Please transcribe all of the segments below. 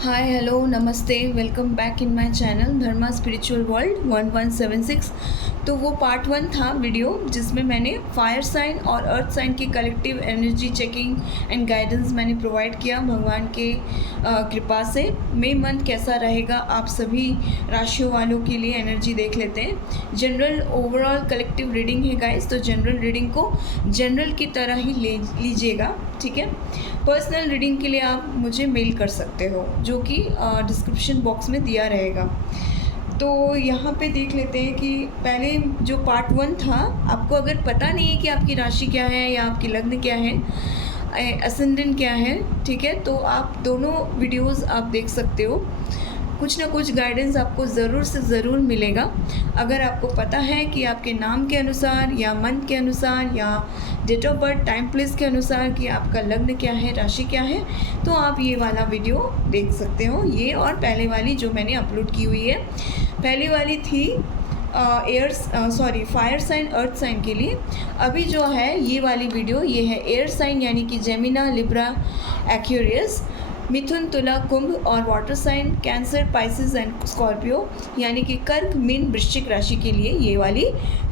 Hi hello नमस्ते, welcome back in my channel Dharma spiritual world 1176। तो वो part 1 था वीडियो जिसमें मैंने फायर साइन और अर्थ साइन की collective energy checking and guidance मैंने प्रोवाइड किया भगवान के कृपा से। मई मंथ कैसा रहेगा आप सभी राशियों वालों के लिए एनर्जी देख लेते हैं। जनरल ओवरऑल कलेक्टिव रीडिंग है गाइस, तो जनरल रीडिंग को जनरल की तरह ही ले लीजिएगा, ठीक है। पर्सनल रीडिंग के लिए आप मुझे मेल कर सकते हो जो कि डिस्क्रिप्शन बॉक्स में दिया रहेगा। तो यहाँ पे देख लेते हैं कि पहले जो पार्ट 1 था, आपको अगर पता नहीं है कि आपकी राशि क्या है या आपकी लग्न क्या है, असेंडेंट क्या है, ठीक है, तो आप दोनों वीडियोस आप देख सकते हो। कुछ ना कुछ गाइडेंस आपको ज़रूर से ज़रूर मिलेगा। अगर आपको पता है कि आपके नाम के अनुसार या मंथ के अनुसार या date of birth time place के अनुसार कि आपका लग्न क्या है, राशि क्या है, तो आप ये वाला वीडियो देख सकते हो। ये और पहले वाली जो मैंने अपलोड की हुई है, पहली वाली थी फायर साइन अर्थ साइन के लिए। अभी जो है ये वाली वीडियो, ये है एयर साइन यानी कि जेमिना, लिब्रा, एक्वेरियस, मिथुन, तुला, कुंभ और water sign cancer, pisces and scorpio यानी कि कर्क, मीन, वृश्चिक राशि के लिए ये वाली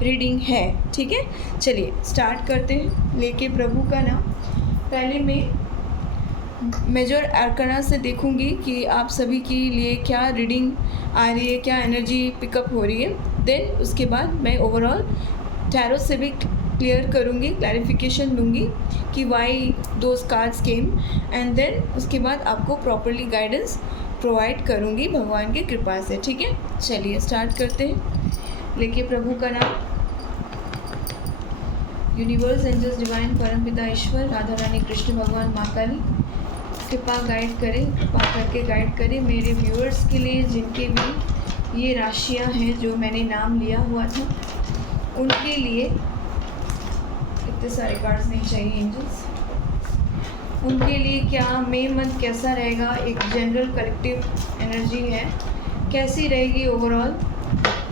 रीडिंग है, ठीक है। चलिए स्टार्ट करते हैं लेके प्रभु का नाम। पहले मैं मेजर आर्कना से देखूंगी कि आप सभी के लिए क्या रीडिंग आ रही है, क्या एनर्जी पिकअप हो रही है। देन उसके बाद मैं ओवरऑल टैरो से भी क्लियर करूँगी, क्लैरिफिकेशन लूँगी कि why those cards came, and then उसके बाद आपको प्रॉपरली गाइडेंस प्रोवाइड करूँगी भगवान की कृपा से, ठीक है। चलिए स्टार्ट करते हैं लेके प्रभु का नाम। यूनिवर्स, एंजल्स, डिवाइन, परमपिता ईश्वर, राधा रानी, कृष्ण भगवान, माँ काली कृपा गाइड करे, कृपा करके गाइड करे मेरे व्यूअर्स के लिए, जिनके भी ये राशियाँ हैं जो मैंने नाम लिया हुआ था उनके लिए। इतने सारे कार्ड्स नहीं चाहिए एंजल्स। उनके लिए क्या मई मंथ कैसा रहेगा, एक जनरल कलेक्टिव एनर्जी है, कैसी रहेगी ओवरऑल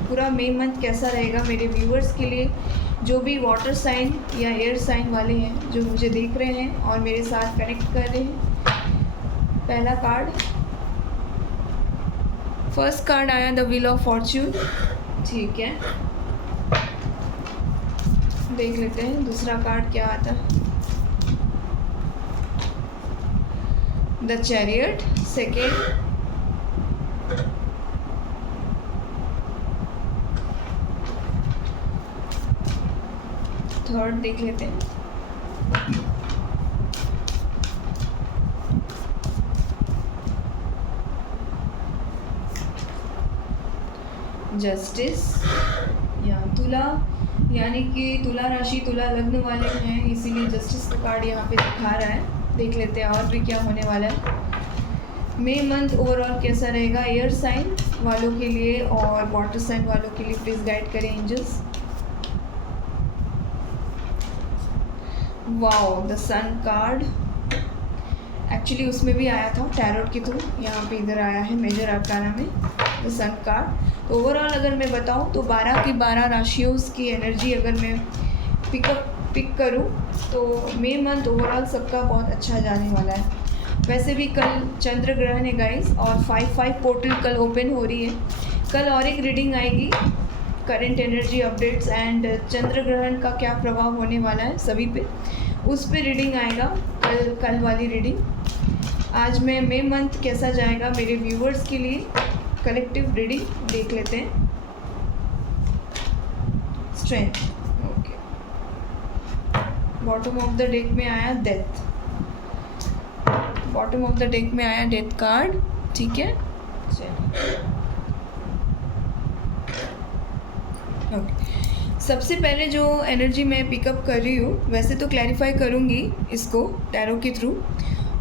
पूरा मई मंथ कैसा रहेगा मेरे व्यूअर्स के लिए, जो भी वाटर साइन या एयर साइन वाले हैं जो मुझे देख रहे हैं और मेरे साथ कनेक्ट कर रहे हैं। पहला कार्ड, फर्स्ट कार्ड आया द व्हील ऑफ फॉर्च्यून, ठीक है। देख लेते हैं दूसरा कार्ड क्या आता है। द चैरियट, सेकेंड, थर्ड देख लेते हैं। जस्टिस या तुला, यानी कि तुला राशि, तुला लग्न वाले हैं, इसीलिए जस्टिस का कार्ड यहाँ पे दिखा रहा है। देख लेते हैं और भी क्या होने वाला है। मई मंथ ओवरऑल कैसा रहेगा एयर साइन वालों के लिए और वाटर साइन वालों के लिए, प्लीज़ गाइड करें angels. Wow, the sun card actually उसमें भी आया था टैरोट के थ्रू, यहाँ पे इधर आया है मेजर आर्काना में द सन कार्ड। तो ओवरऑल अगर मैं बताऊँ तो 12 की 12 राशियों की एनर्जी अगर मैं पिक करूँ तो मई मंथ ओवरऑल सबका बहुत अच्छा जाने वाला है। वैसे भी कल चंद्र ग्रहण है गाइस और 5/5 पोर्टल कल ओपन हो रही है। कल और एक रीडिंग आएगी, करंट एनर्जी अपडेट्स एंड चंद्र ग्रहण का क्या प्रभाव होने वाला है सभी पे, उस पे रीडिंग आएगा कल वाली रीडिंग। आज मैं मई मंथ कैसा जाएगा मेरे व्यूवर्स के लिए कलेक्टिव रीडिंग देख लेते हैं। Strength, okay. Bottom of the deck में आया death, bottom of the deck में आया डेथ कार्ड, ठीक है। ओके, सबसे पहले जो एनर्जी मैं पिकअप कर रही हूँ, वैसे तो क्लैरिफाई करूँगी इसको टैरो के थ्रू,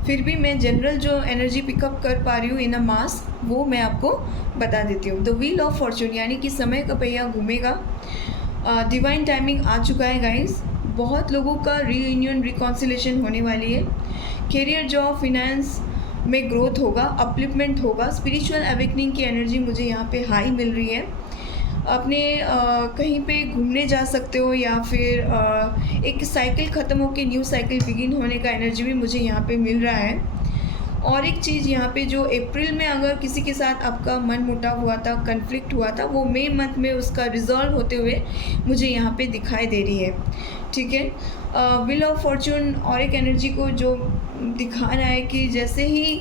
फिर भी मैं जनरल जो एनर्जी पिकअप कर पा रही हूँ इन अ मास, वो मैं आपको बता देती हूँ। द व्हील ऑफ फॉर्च्यून यानी कि समय का पहिया घूमेगा। डिवाइन टाइमिंग आ चुका है गाइस। बहुत लोगों का रीयूनियन, रिकॉन्सिलेशन होने वाली है। करियर, जॉब, फिनेंस में ग्रोथ होगा, अपलिफ्टमेंट होगा। स्पिरिचुअल अवेकनिंग की एनर्जी मुझे यहाँ पे हाई मिल रही है। अपने कहीं पे घूमने जा सकते हो या फिर एक साइकिल ख़त्म होकर न्यू साइकिल बिगिन होने का एनर्जी भी मुझे यहाँ पे मिल रहा है। और एक चीज़ यहाँ पे, जो अप्रैल में अगर किसी के साथ आपका मन मुटाव हुआ था, कन्फ्लिक्ट हुआ था, वो मई मंथ में उसका रिजॉल्व होते हुए मुझे यहाँ पे दिखाई दे रही है। ठीक है, व्हील ऑफ फॉर्चून और एक एनर्जी को जो दिखा रहा है कि जैसे ही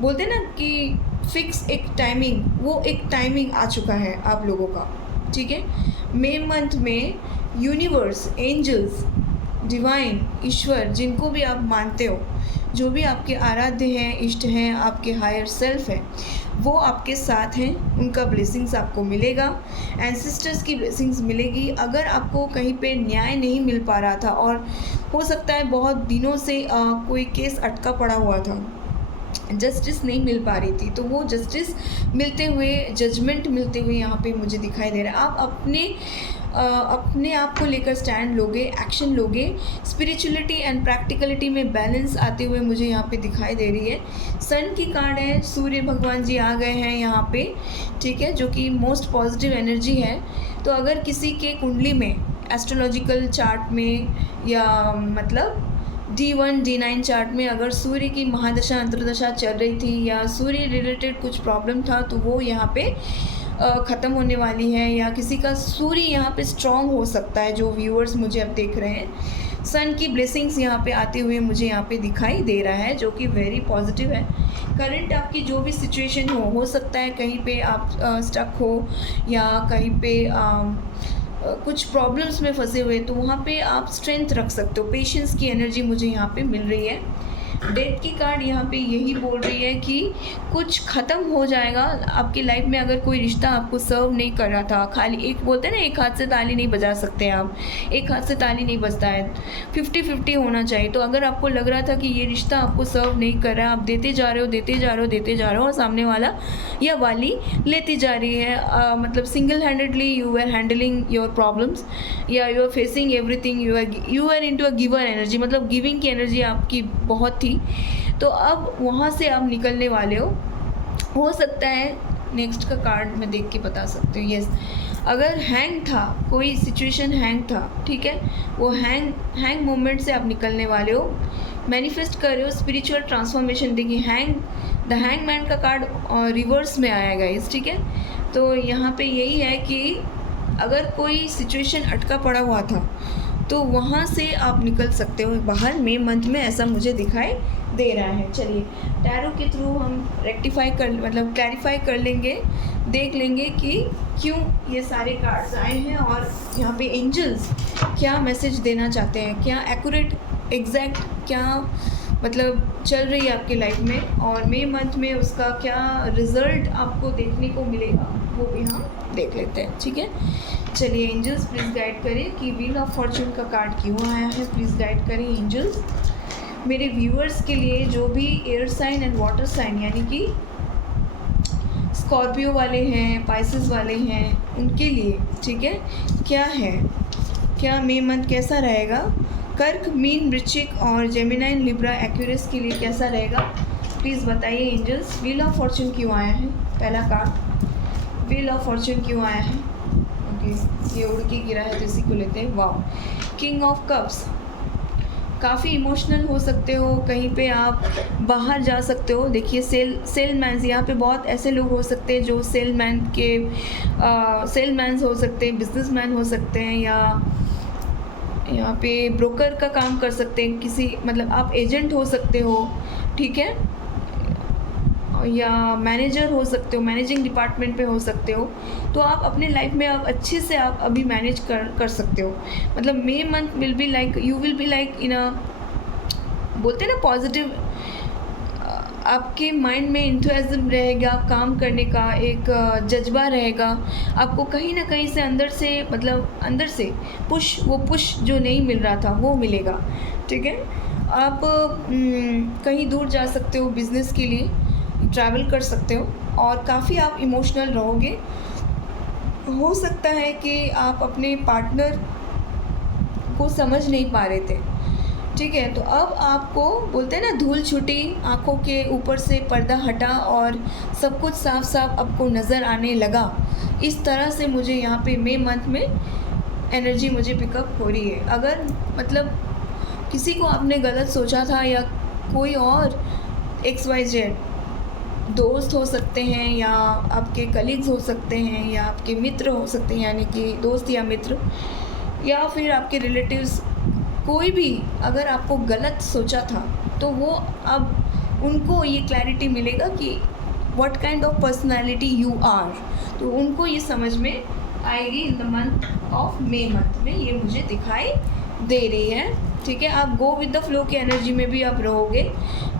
बोलते हैं ना कि फिक्स एक टाइमिंग, वो एक टाइमिंग आ चुका है आप लोगों का। ठीक है, मई मंथ में यूनिवर्स, एंजल्स, डिवाइन, ईश्वर, जिनको भी आप मानते हो, जो भी आपके आराध्य हैं, इष्ट हैं, आपके हायर सेल्फ हैं, वो आपके साथ हैं। उनका ब्लेसिंग्स आपको मिलेगा, एंसेस्टर्स की ब्लेसिंग्स मिलेगी। अगर आपको कहीं पे न्याय नहीं मिल पा रहा था, और हो सकता है बहुत दिनों से कोई केस अटका पड़ा हुआ था, जस्टिस नहीं मिल पा रही थी, तो वो जस्टिस मिलते हुए, जजमेंट मिलते हुए यहाँ पे मुझे दिखाई दे रहा है। आप अपने आप को लेकर स्टैंड लोगे, एक्शन लोगे, स्पिरिचुअलिटी एंड प्रैक्टिकलिटी में बैलेंस आते हुए मुझे यहाँ पे दिखाई दे रही है। सन की कार्ड है, सूर्य भगवान जी आ गए हैं यहाँ पे। ठीक है, जो कि मोस्ट पॉजिटिव एनर्जी है। तो अगर किसी के कुंडली में, एस्ट्रोलॉजिकल चार्ट में, या मतलब D1 D9 चार्ट में अगर सूर्य की महादशा अंतर्दशा चल रही थी, या सूर्य रिलेटेड कुछ प्रॉब्लम था, तो वो यहाँ पे ख़त्म होने वाली है। या किसी का सूर्य यहाँ पे स्ट्रॉन्ग हो सकता है, जो व्यूअर्स मुझे अब देख रहे हैं। सन की ब्लेसिंग्स यहाँ पे आते हुए मुझे यहाँ पे दिखाई दे रहा है, जो कि वेरी पॉजिटिव है। करंट आपकी जो भी सिचुएशन हो सकता है कहीं पे आप स्टक हो, या कहीं पे कुछ प्रॉब्लम्स में फंसे हुए, तो वहाँ पे आप स्ट्रेंथ रख सकते हो। पेशेंस की एनर्जी मुझे यहाँ पे मिल रही है। डेथ की कार्ड यहाँ पे यही बोल रही है कि कुछ ख़त्म हो जाएगा आपकी लाइफ में। अगर कोई रिश्ता आपको सर्व नहीं कर रहा था, खाली एक बोलते हैं ना, एक हाथ से ताली नहीं बजा सकते आप, एक हाथ से ताली नहीं बजता है, 50-50 होना चाहिए। तो अगर आपको लग रहा था कि ये रिश्ता आपको सर्व नहीं कर रहा है, आप देते जा रहे हो, देते जा रहे हो, देते जा रहे हो, और सामने वाला या वाली लेती जा रही है, मतलब single handedly you are handling your problems, या you are facing everything, you are into a giver energy, मतलब गिविंग की एनर्जी आपकी बहुत थी। तो अब वहाँ से आप निकलने वाले हो सकता है। नेक्स्ट का कार्ड मैं देख के बता सकती हूँ। यस, अगर हैंग था, कोई सिचुएशन हैंग था, ठीक है, वो हैंग मोमेंट से आप निकलने वाले हो, मैनिफेस्ट कर रहे हो, स्पिरिचुअल ट्रांसफॉर्मेशन। देखिए, द हैंगमैन का कार्ड रिवर्स में आया गाइस। ठीक है, तो यहाँ पे यही है कि अगर कोई सिचुएशन अटका पड़ा हुआ था, तो वहाँ से आप निकल सकते हो बाहर मई मंथ में, ऐसा मुझे दिखाई दे रहा है। चलिए, टैरो के थ्रू हम क्लैरिफाई कर लेंगे, देख लेंगे कि क्यों ये सारे कार्ड्स आए हैं, और यहाँ पे एंजल्स क्या मैसेज देना चाहते हैं, क्या एक्यूरेट, एग्जैक्ट क्या मतलब चल रही है आपकी लाइफ में, और मई मंथ में उसका क्या रिज़ल्ट आपको देखने को मिलेगा, वो भी हम देख लेते हैं। ठीक है, चलिए एंजल्स प्लीज़ गाइड करें कि व्हील ऑफ फॉर्चून का कार्ड क्यों आया है। प्लीज़ गाइड करें एंजल्स मेरे व्यूअर्स के लिए, जो भी air sign and water sign, यानी कि स्कॉर्पियो वाले हैं, पाइसेस वाले हैं, उनके लिए। ठीक है, क्या है, क्या मई मंथ कैसा रहेगा। कर्क, मीन, वृश्चिक और जेमिनाई, लिब्रा, एक्वेरियस के लिए कैसा रहेगा, प्लीज़ बताइए एंजल्स। व्हील ऑफ फॉर्चून क्यों आया है, पहला कार्ड व्हील ऑफ फॉर्चून क्यों आया है। ओके, ये उड़ के गिरा है तो इसी को लेते हैं। वाओ, किंग ऑफ कप्स, काफ़ी इमोशनल हो सकते हो, कहीं पे आप बाहर जा सकते हो। देखिए, सेलमैन, यहाँ पे बहुत ऐसे लोग हो सकते हैं जो सेलमैन्स हो सकते हैं, बिजनेसमैन हो सकते हैं, या यहाँ पे ब्रोकर का काम कर सकते हैं, किसी मतलब आप एजेंट हो सकते हो। ठीक है, या मैनेजर हो सकते हो, मैनेजिंग डिपार्टमेंट पे हो सकते हो। तो आप अपने लाइफ में आप अच्छे से आप अभी मैनेज कर सकते हो। मतलब May month will be like, you will be like in a, बोलते हैं ना, पॉजिटिव, आपके माइंड में इंथुजियाज्म रहेगा, काम करने का एक जज्बा रहेगा। आपको कहीं ना कहीं से अंदर से पुश जो नहीं मिल रहा था वो मिलेगा। ठीक है, आप कहीं दूर जा सकते हो, बिज़नेस के लिए ट्रैवल कर सकते हो, और काफ़ी आप इमोशनल रहोगे। हो सकता है कि आप अपने पार्टनर को समझ नहीं पा रहे थे। ठीक है, तो अब आपको बोलते हैं ना, धूल छूटी, आँखों के ऊपर से पर्दा हटा और सब कुछ साफ साफ आपको नज़र आने लगा। इस तरह से मुझे यहाँ पे मई मंथ में एनर्जी मुझे पिकअप हो रही है। अगर मतलब किसी को आपने गलत सोचा था, या कोई और XYZ दोस्त हो सकते हैं, या आपके कलीग्स हो सकते हैं, या आपके मित्र हो सकते हैं, यानी कि दोस्त या मित्र, या फिर आपके रिलेटिव्स, कोई भी अगर आपको गलत सोचा था तो वो अब उनको ये क्लैरिटी मिलेगा कि what kind of personality you are, तो उनको ये समझ में आएगी in the month of May month में, ये मुझे दिखाई दे रही है। ठीक है, आप गो विद द फ्लो की एनर्जी में भी आप रहोगे।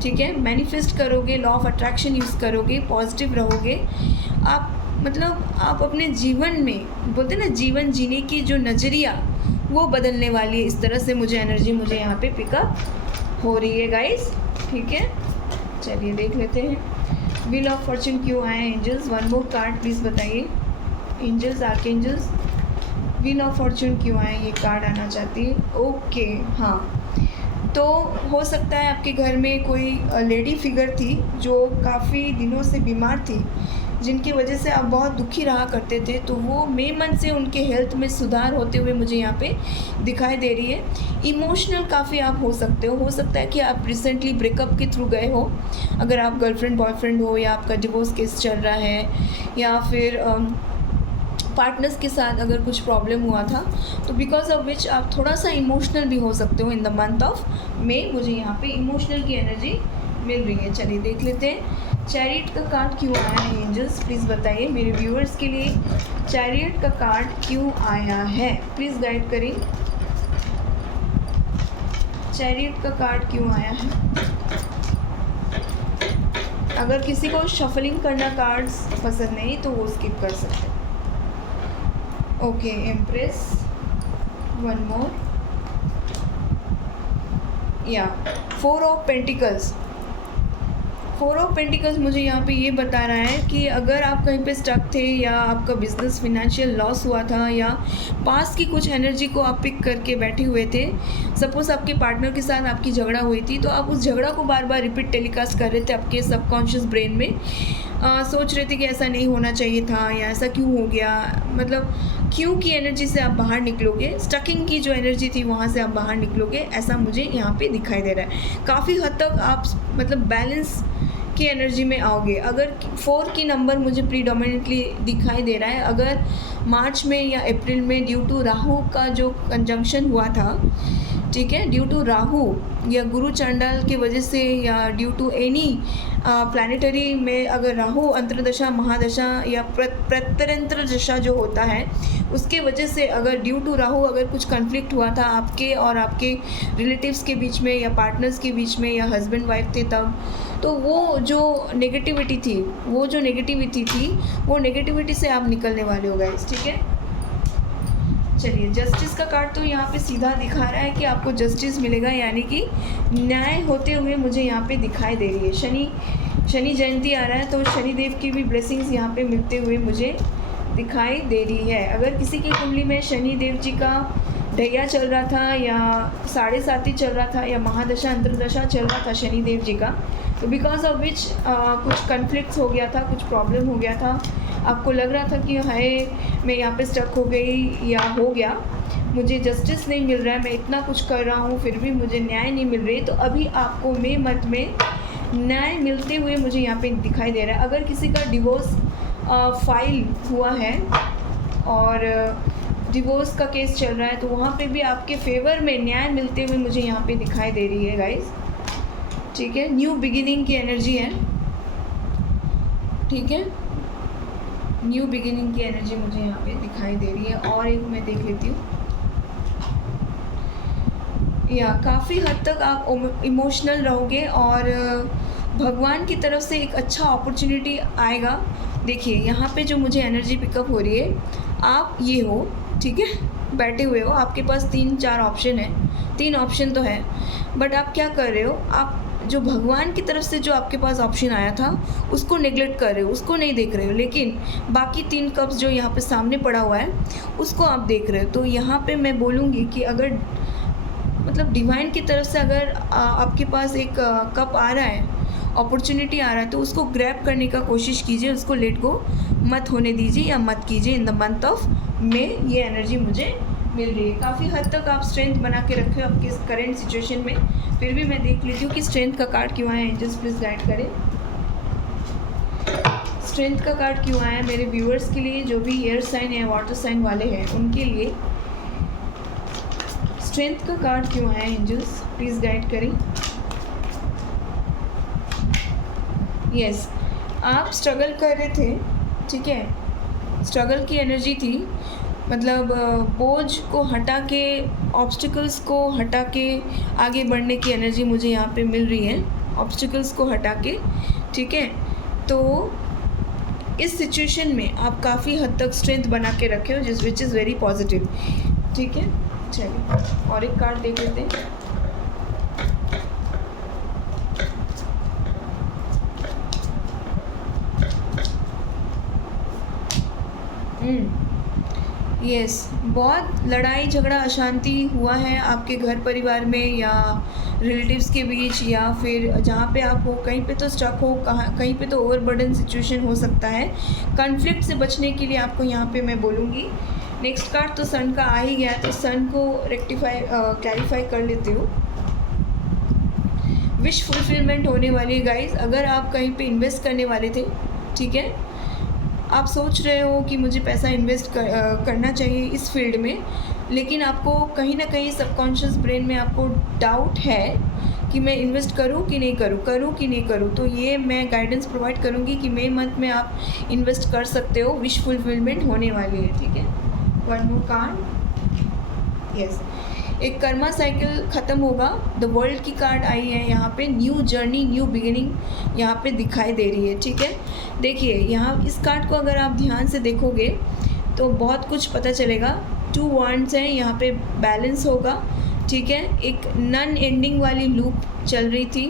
ठीक है, मैनिफेस्ट करोगे, लॉ ऑफ अट्रैक्शन यूज़ करोगे, पॉजिटिव रहोगे आप। मतलब आप अपने जीवन में बोलते ना, जीवन जीने की जो नज़रिया वो बदलने वाली है। इस तरह से मुझे एनर्जी मुझे यहाँ पे पिकअप हो रही है गाइस। ठीक है, चलिए देख लेते हैं व्हील ऑफ फॉर्चून क्यों आए angels. One more card please बताइए angels, archangels, wheel of fortune क्यों आए, ये कार्ड आना चाहती है। ओके, हाँ, तो हो सकता है आपके घर में कोई लेडी फिगर थी जो काफ़ी दिनों से बीमार थी, जिनकी वजह से आप बहुत दुखी रहा करते थे, तो वो मई मंथ से उनके हेल्थ में सुधार होते हुए मुझे यहाँ पे दिखाई दे रही है। इमोशनल काफ़ी आप हो सकते हो सकता है कि आप रिसेंटली ब्रेकअप के थ्रू गए हो, अगर आप गर्लफ्रेंड बॉयफ्रेंड हो, या आपका डिवोर्स केस चल रहा है, या फिर पार्टनर्स के साथ अगर कुछ प्रॉब्लम हुआ था, तो बिकॉज ऑफ विच आप थोड़ा सा इमोशनल भी हो सकते हो इन द मंथ ऑफ मे। मुझे यहाँ पे इमोशनल की एनर्जी मिल रही है। चलिए देख लेते हैं चैरियट का कार्ड क्यों आया है एंजल्स, प्लीज़ बताइए मेरे व्यूअर्स के लिए चैरियट का कार्ड क्यों आया है, प्लीज़ गाइड करिए। चैरियट का कार्ड क्यों आया है। अगर किसी को शफलिंग करना कार्ड्स पसंद नहीं तो वो स्किप कर सकते हैं। ओके, एम्प्रेस, वन मोर, या four of pentacles. Four of pentacles मुझे यहाँ पे ये बता रहा है कि अगर आप कहीं पे स्टक थे, या आपका बिजनेस फिनेंशियल लॉस हुआ था, या पास की कुछ एनर्जी को आप पिक करके बैठे हुए थे, सपोज़ आपके पार्टनर के साथ आपकी झगड़ा हुई थी, तो आप उस झगड़ा को बार बार रिपीट टेलीकास्ट कर रहे थे आपके सबकॉन्शियस ब्रेन में, सोच रहे थे कि ऐसा नहीं होना चाहिए था, या ऐसा क्यों हो गया। मतलब क्यों की एनर्जी से आप बाहर निकलोगे, स्टकिंग की जो एनर्जी थी वहाँ से आप बाहर निकलोगे, ऐसा मुझे यहाँ पे दिखाई दे रहा है। काफ़ी हद तक आप मतलब बैलेंस की एनर्जी में आओगे। अगर 4 की नंबर मुझे प्रीडोमिनेंटली दिखाई दे रहा है, अगर मार्च में या अप्रैल में ड्यू टू राहु का जो कंजंक्शन हुआ था, ठीक है, ड्यू टू राहु या गुरु चांडाल की वजह से, या ड्यू टू एनी प्लानिटरी में अगर राहु अंतरदशा, महादशा या प्रत्यंतर दशा जो होता है, उसके वजह से अगर ड्यू टू राहु अगर कुछ कन्फ्लिक्ट हुआ था आपके और आपके रिलेटिव्स के बीच में, या पार्टनर्स के बीच में, या हस्बैंड वाइफ थे तब, तो वो जो नेगेटिविटी थी वो नेगेटिविटी से आप निकलने वाले हो गाइस। ठीक है, चलिए जस्टिस का कार्ड तो यहाँ पे सीधा दिखा रहा है कि आपको जस्टिस मिलेगा, यानी कि न्याय होते हुए मुझे यहाँ पे दिखाई दे रही है। शनि जयंती आ रहा है, तो शनिदेव की भी ब्लेसिंग्स यहाँ पे मिलते हुए मुझे दिखाई दे रही है। अगर किसी की कुंडली में शनि देव जी का ढैया चल रहा था, या 7.5 चल रहा था, या महादशा अंतरदशा चल रहा था शनि देव जी का, तो बिकॉज ऑफ विच कुछ कन्फ्लिक्ट्स हो गया था, कुछ प्रॉब्लम हो गया था, आपको लग रहा था कि हाय मैं यहाँ पे स्टक हो गई या हो गया, मुझे जस्टिस नहीं मिल रहा है, मैं इतना कुछ कर रहा हूँ फिर भी मुझे न्याय नहीं मिल रही, तो अभी आपको मई मंथ में न्याय मिलते हुए मुझे यहाँ पे दिखाई दे रहा है। अगर किसी का डिवोर्स फाइल हुआ है और डिवोर्स का केस चल रहा है, तो वहाँ पे भी आपके फेवर में न्याय मिलते हुए मुझे यहाँ पे दिखाई दे रही है गाइस। ठीक है, न्यू बिगिनिंग की एनर्जी है। ठीक है, न्यू बिगिनिंग की एनर्जी मुझे यहाँ पे दिखाई दे रही है। और एक मैं देख लेती हूँ, या काफ़ी हद तक आप इमोशनल रहोगे और भगवान की तरफ से एक अच्छा अपॉर्चुनिटी आएगा। देखिए यहाँ पे जो मुझे एनर्जी पिकअप हो रही है, आप ये हो, ठीक है, बैठे हुए हो, आपके पास 3-4 ऑप्शन है, 3 ऑप्शन तो है, बट आप क्या कर रहे हो, आप जो भगवान की तरफ से जो आपके पास ऑप्शन आया था उसको नेगलेक्ट कर रहे हो, उसको नहीं देख रहे हो, लेकिन बाकी 3 कप्स जो यहाँ पे सामने पड़ा हुआ है उसको आप देख रहे हो। तो यहाँ पे मैं बोलूँगी कि अगर मतलब डिवाइन की तरफ से अगर आपके पास एक कप आ रहा है, अपॉर्चुनिटी आ रहा है, तो उसको ग्रैब करने का कोशिश कीजिए, उसको लेट गो मत होने दीजिए या मत कीजिए इन द मंथ ऑफ मे। ये एनर्जी मुझे मिल रही है। काफ़ी हद तक आप स्ट्रेंथ बना के रखे हो आपके करेंट सिचुएशन में। फिर भी मैं देख लेती हूँ कि स्ट्रेंथ का कार्ड क्यों आया। एंजल्स प्लीज़ गाइड करें। स्ट्रेंथ का कार्ड क्यों आया मेरे व्यूअर्स के लिए, जो भी एयर साइन या वाटर साइन वाले हैं उनके लिए स्ट्रेंथ का कार्ड क्यों आया। एंजल्स प्लीज़ गाइड करें। यस, आप स्ट्रगल कर रहे थे, ठीक है, स्ट्रगल की एनर्जी थी, मतलब बोझ को हटा के, ऑब्स्टिकल्स को हटा के आगे बढ़ने की एनर्जी मुझे यहाँ पे मिल रही है, ऑब्स्टिकल्स को हटा के, ठीक है। तो इस सिचुएशन में आप काफ़ी हद तक स्ट्रेंथ बना के रखे हो, जिस विच इज़ वेरी पॉजिटिव, ठीक है। चलिए और एक कार्ड देख लेते हैं। यस, बहुत लड़ाई झगड़ा अशांति हुआ है आपके घर परिवार में या रिलेटिव्स के बीच, या फिर जहाँ पे आप हो कहीं पे तो स्टक हो, कहीं पे तो ओवरबर्डन सिचुएशन हो सकता है। कॉन्फ्लिक्ट से बचने के लिए आपको यहाँ पे मैं बोलूँगी। नेक्स्ट कार्ड तो सन का आ ही गया, तो सन को क्लैरिफाई कर लेते हो। विश फुलफिलमेंट होने वाली है गाइज। अगर आप कहीं पे इन्वेस्ट करने वाले थे, ठीक है, आप सोच रहे हो कि मुझे पैसा इन्वेस्ट करना चाहिए इस फील्ड में, लेकिन आपको कहीं ना कहीं सबकॉन्शियस ब्रेन में आपको डाउट है कि मैं इन्वेस्ट करूं कि नहीं करूं कि नहीं करूं। तो ये मैं गाइडेंस प्रोवाइड करूंगी कि मई मंथ में आप इन्वेस्ट कर सकते हो, विश फुलफिलमेंट होने वाली है, ठीक है। One more card. यस, एक कर्मा साइकिल ख़त्म होगा। द वर्ल्ड की कार्ड आई है यहाँ पे, न्यू जर्नी, न्यू बिगिनिंग यहाँ पे दिखाई दे रही है, ठीक है। देखिए यहाँ इस कार्ड को अगर आप ध्यान से देखोगे तो बहुत कुछ पता चलेगा। 2 wands हैं यहाँ पे, बैलेंस होगा, ठीक है। एक नन एंडिंग वाली लूप चल रही थी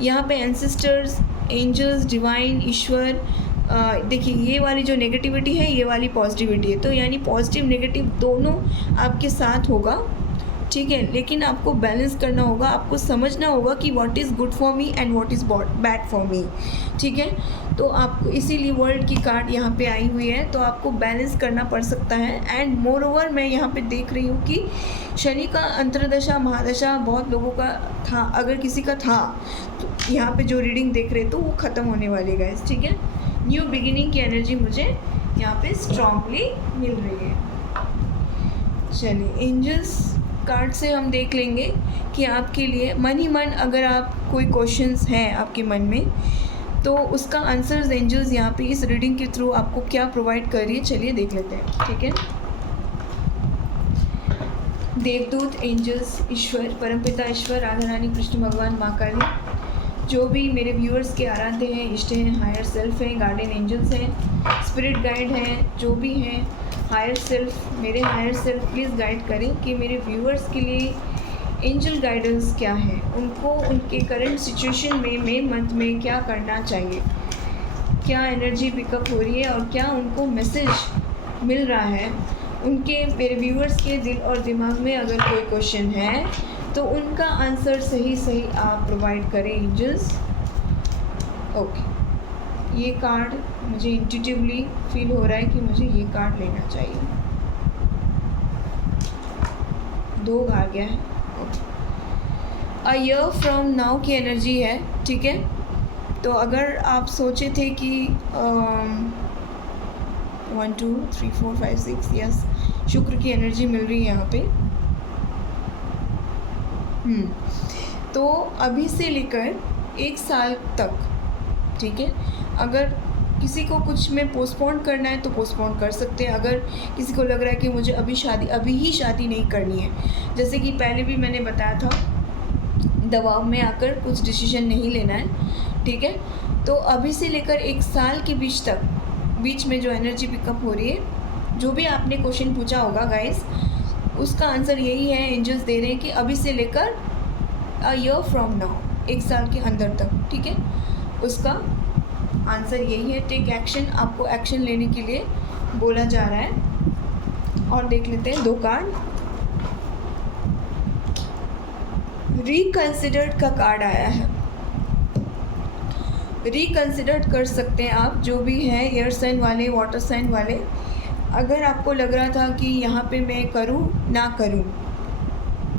यहाँ पे। एंसेस्टर्स, एंजल्स, डिवाइन, ईश्वर, देखिए ये वाली जो नेगेटिविटी है, ये वाली पॉजिटिविटी है, तो यानी पॉजिटिव नेगेटिव दोनों आपके साथ होगा, ठीक है। लेकिन आपको बैलेंस करना होगा, आपको समझना होगा कि what is good for me and what is bad for me, ठीक है। तो आपको इसीलिए वर्ल्ड की कार्ड यहाँ पे आई हुई है, तो आपको बैलेंस करना पड़ सकता है। एंड मोर ओवर मैं यहाँ पे देख रही हूँ कि शनि का अंतर्दशा महादशा बहुत लोगों का था, अगर किसी का था तो यहाँ पे जो रीडिंग देख रहे तो वो ख़त्म होने वाली गाइस, ठीक है। न्यू बिगिनिंग की एनर्जी मुझे यहाँ पे स्ट्रांगली मिल रही है। चलिए एंजल्स कार्ड से हम देख लेंगे कि आपके लिए मन ही मन अगर आप कोई क्वेश्चंस हैं आपके मन में, तो उसका आंसर्स एंजल्स यहाँ पे इस रीडिंग के थ्रू आपको क्या प्रोवाइड कर रही है, चलिए देख लेते हैं, ठीक है। देवदूत, एंजल्स, ईश्वर, परमपिता ईश्वर, राधा रानी, कृष्ण भगवान, माँ काली, जो भी मेरे व्यूअर्स के आराध्य हैं, इष्ट हैं, हायर सेल्फ हैं, गार्डियन एंजल्स हैं, स्पिरिट गाइड हैं, जो भी हैं, हायर सेल्फ, मेरे हायर सेल्फ प्लीज़ गाइड करें कि मेरे व्यूअर्स के लिए एंजल गाइडेंस क्या है, उनको उनके करंट सिचुएशन में मई मंथ में क्या करना चाहिए, क्या एनर्जी पिकअप हो रही है और क्या उनको मैसेज मिल रहा है। उनके मेरे व्यूअर्स के दिल और दिमाग में अगर कोई क्वेश्चन है तो उनका आंसर सही आप प्रोवाइड करें एंजल्स। ओके, ये कार्ड मुझे इंट्यूटिवली फील हो रहा है कि मुझे ये कार्ड लेना चाहिए। 2 आ गया है। अ ईयर फ्रॉम नाउ की एनर्जी है, ठीक है। तो अगर आप सोचे थे कि 1 2 3 4 5 6, यस, शुक्र की एनर्जी मिल रही है यहाँ पे। तो अभी से लेकर 1 साल तक, ठीक है, अगर किसी को कुछ में पोस्टपोन करना है तो पोस्टपोन कर सकते हैं। अगर किसी को लग रहा है कि मुझे अभी ही शादी नहीं करनी है, जैसे कि पहले भी मैंने बताया था, दबाव में आकर कुछ डिसीजन नहीं लेना है, ठीक है। तो अभी से लेकर 1 साल के बीच में जो एनर्जी पिकअप हो रही है, जो भी आपने क्वेश्चन पूछा होगा गाइस, उसका आंसर यही है, एंजल्स दे रहे हैं कि अभी से लेकर अ ईयर फ्रॉम नाउ, 1 साल के अंदर तक, ठीक है, उसका आंसर यही है। टेक एक्शन, आपको एक्शन लेने के लिए बोला जा रहा है। और देख लेते हैं 2 कार्ड। रिकंसिडर्ड का कार्ड आया है। रिकंसिडर्ड कर सकते हैं आप, जो भी है एयर साइन वाले, वाटर साइन वाले, अगर आपको लग रहा था कि यहाँ पे मैं करूँ ना करूँ,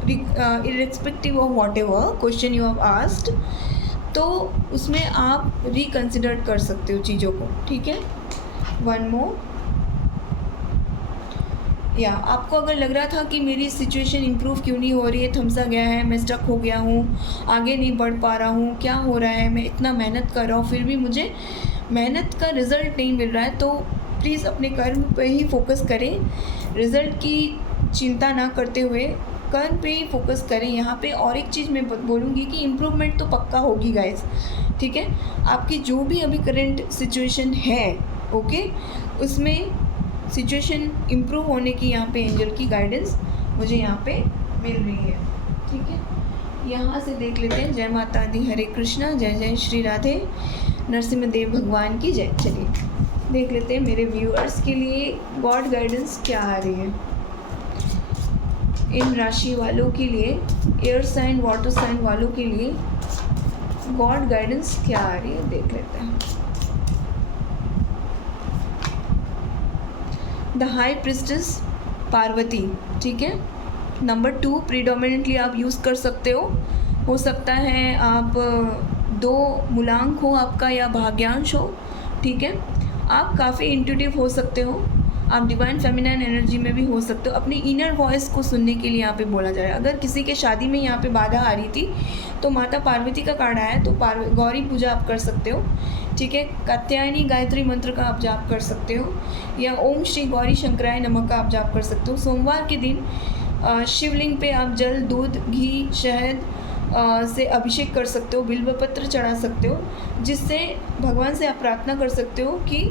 irrespective of whatever question you have asked, तो उसमें आप रिकन्सिडर कर सकते हो चीज़ों को, ठीक है। वन मोर, या आपको अगर लग रहा था कि मेरी सिचुएशन इम्प्रूव क्यों नहीं हो रही है, थमसा गया है, मैं स्टक हो गया हूँ, आगे नहीं बढ़ पा रहा हूँ, क्या हो रहा है, मैं इतना मेहनत कर रहा हूँ फिर भी मुझे मेहनत का रिज़ल्ट नहीं मिल रहा है, तो प्लीज़ अपने कर्म पे ही फोकस करें, रिज़ल्ट की चिंता ना करते हुए कर्म पे ही फोकस करें यहाँ पे। और एक चीज़ मैं बोलूँगी कि इम्प्रूवमेंट तो पक्का होगी गाइस, ठीक है। आपकी जो भी अभी करंट सिचुएशन है, ओके, उसमें सिचुएशन इम्प्रूव होने की यहाँ पे एंजल की गाइडेंस मुझे यहाँ पे मिल रही है, ठीक है। यहाँ से देख लेते हैं। जय माता दी, हरे कृष्णा, जय जय श्री राधे, नरसिम्हा देव भगवान की जय। चलिए देख लेते हैं मेरे व्यूअर्स के लिए गॉड गाइडेंस क्या आ रही है। इन राशि वालों के लिए, एयर साइन वाटर साइन वालों के लिए गॉड गाइडेंस क्या आ रही है, देख लेते हैं। द हाई प्रिस्टेस पार्वती, ठीक है। नंबर 2 प्रीडोमिनेंटली आप यूज़ कर सकते हो सकता है आप 2 मूलांक हो आपका या भाग्यांश हो, ठीक है। आप काफ़ी इंट्यूटिव हो सकते हो, आप डिवाइन फेमिनाइन एनर्जी में भी हो सकते हो। अपनी इनर वॉइस को सुनने के लिए यहाँ पे बोला जा रहा है। अगर किसी के शादी में यहाँ पे बाधा आ रही थी तो माता पार्वती का कार्ड आया, तो गौरी पूजा आप कर सकते हो, ठीक है। कात्यायनी गायत्री मंत्र का आप जाप कर सकते हो, या ओम श्री गौरी शंकराय नमः का आप जाप कर सकते हो। सोमवार के दिन शिवलिंग पे आप जल, दूध, घी, शहद से अभिषेक कर सकते हो, बिल्वपत्र चढ़ा सकते हो, जिससे भगवान से आप प्रार्थना कर सकते हो कि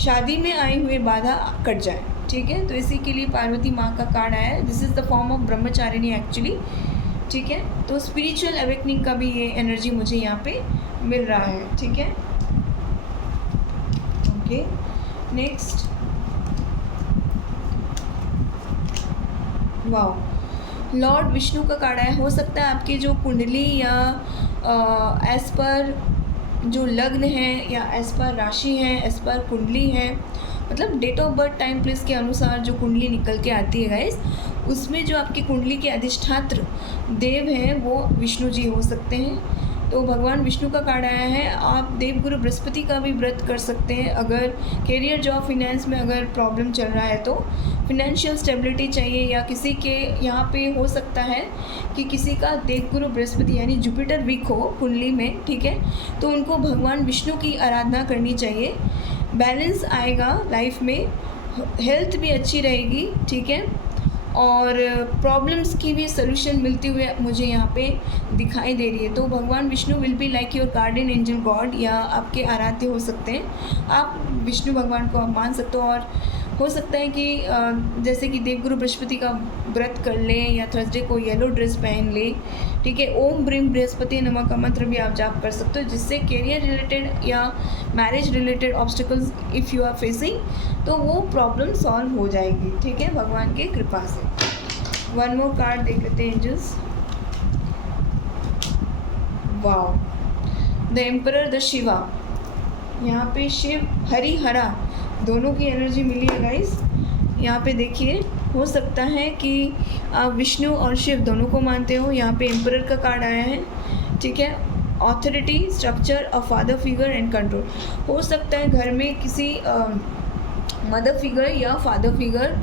शादी में आए हुए बाधा कट जाए, ठीक है। तो इसी के लिए पार्वती माँ का कार्ड आया है। This is the form of Brahmacharini actually, ठीक है। तो स्पिरिचुअल अवेकनिंग का भी ये एनर्जी मुझे यहाँ पे मिल रहा है, ठीक है। Okay, next, wow, Lord Vishnu का कार्ड आया। हो सकता है आपकी जो कुंडली या एज पर जो लग्न है या एज पर राशि है, एज पर कुंडली है, मतलब date of birth time place के अनुसार जो कुंडली निकल के आती है गाइस, उसमें जो आपकी कुंडली के अधिष्ठात्र देव हैं वो विष्णु जी हो सकते हैं। तो भगवान विष्णु का कार्ड आया है। आप देवगुरु बृहस्पति का भी व्रत कर सकते हैं अगर कैरियर, जॉब, फिनेंस में अगर प्रॉब्लम चल रहा है तो। फिनेंशियल स्टेबिलिटी चाहिए, या किसी के यहाँ पे हो सकता है कि किसी का देवगुरु बृहस्पति यानी जुपिटर वीक हो कुंडली में, ठीक है, तो उनको भगवान विष्णु की आराधना करनी चाहिए। बैलेंस आएगा लाइफ में, हेल्थ भी अच्छी रहेगी, ठीक है, और प्रॉब्लम्स की भी सलूशन मिलती हुए मुझे यहाँ पे दिखाई दे रही है। तो भगवान Vishnu will be like your guardian angel God, या आपके आराध्य हो सकते हैं। आप विष्णु भगवान को आप मान सकते हो, और हो सकता है कि जैसे कि देवगुरु बृहस्पति का व्रत कर लें, या थर्सडे को येलो ड्रेस पहन लें, ठीक है। ओम ब्रीम बृहस्पति नमः का मंत्र भी आप जाप कर सकते हो, जिससे कैरियर रिलेटेड या marriage related obstacles if you are facing, तो वो प्रॉब्लम सॉल्व हो जाएगी, ठीक है, भगवान की कृपा से। वन मोर कार्ड देख लेते हैं angels. Wow, the emperor, the Shiva, यहाँ पे शिव हरि हरा दोनों की एनर्जी मिली है गाइस। यहाँ पे देखिए, हो सकता है कि आप विष्णु और शिव दोनों को मानते हो। यहाँ पे एम्परर का कार्ड आया है, ठीक है। Authority, structure, a father figure and control. हो सकता है घर में किसी मदर फिगर या फादर फिगर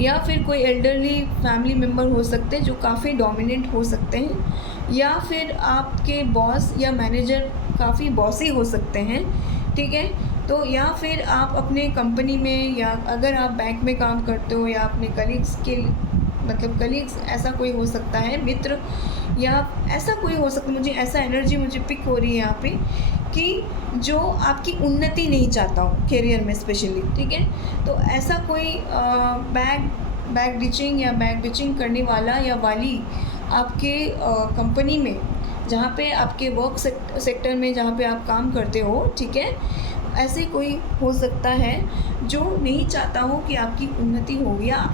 या फिर कोई एल्डरली फैमिली मेम्बर हो सकते हैं जो काफ़ी डोमिनेंट हो सकते हैं, या फिर आपके बॉस या मैनेजर काफ़ी बॉसी हो सकते हैं, ठीक है। तो या फिर आप अपने कंपनी में, या अगर आप बैंक में काम करते हो, या अपने कलीग्स के, मतलब कलीग्स ऐसा कोई हो सकता है, मित्र, या ऐसा कोई हो सकता है। मुझे ऐसा एनर्जी मुझे पिक हो रही है यहाँ पे कि जो आपकी उन्नति नहीं चाहता हो करियर में स्पेशली, ठीक है। तो ऐसा कोई बैक डिचिंग या बैक बिचिंग करने वाला या वाली आपके कंपनी में, जहाँ पे आपके वर्क सेक्टर में जहाँ पे आप काम करते हो, ठीक है, ऐसे कोई हो सकता है जो नहीं चाहता हो कि आपकी उन्नति हो, या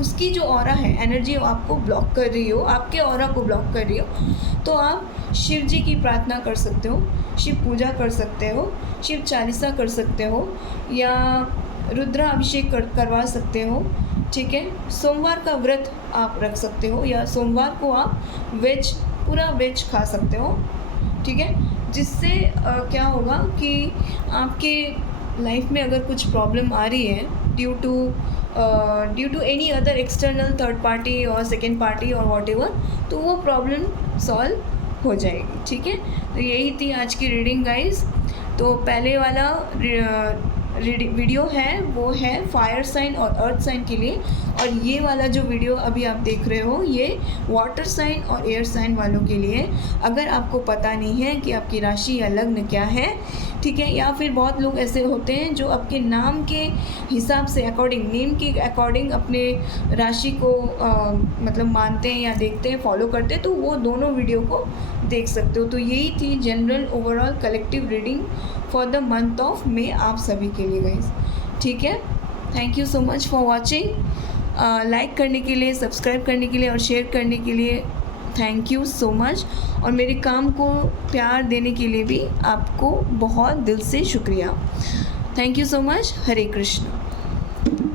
उसकी जो ऑरा है एनर्जी वो आपको ब्लॉक कर रही हो, आपके ऑरा को ब्लॉक कर रही हो, तो आप शिव जी की प्रार्थना कर सकते हो, शिव पूजा कर सकते हो, शिव चालीसा कर सकते हो, या रुद्राभिषेक करवा सकते हो, ठीक है। सोमवार का व्रत आप रख सकते हो, या सोमवार को आप पूरा वेज खा सकते हो, ठीक है। जिससे क्या होगा कि आपके लाइफ में अगर कुछ प्रॉब्लम आ रही है due to any other external third party और सेकेंड पार्टी और व्हाटएवर, तो वो प्रॉब्लम सॉल्व हो जाएगी, ठीक है। तो यही थी आज की रीडिंग गाइस। तो पहले वाला वीडियो है वो है फायर साइन और अर्थ साइन के लिए, और ये वाला जो वीडियो अभी आप देख रहे हो ये वाटर साइन और एयर साइन वालों के लिए। अगर आपको पता नहीं है कि आपकी राशि या लग्न क्या है, ठीक है, या फिर बहुत लोग ऐसे होते हैं जो आपके नाम के हिसाब से अकॉर्डिंग, नेम के अकॉर्डिंग अपने राशि को मतलब मानते हैं या देखते हैं, फॉलो करते हैं, तो वो दोनों वीडियो को देख सकते हो। तो यही थी general overall collective reading for the month of मे आप सभी के लिए गाइस, ठीक है। Thank you so much for watching. Like करने के लिए, सब्सक्राइब करने के लिए और शेयर करने के लिए थैंक यू सो मच, और मेरे काम को प्यार देने के लिए भी आपको बहुत दिल से शुक्रिया। Thank you so much. Hare Krishna.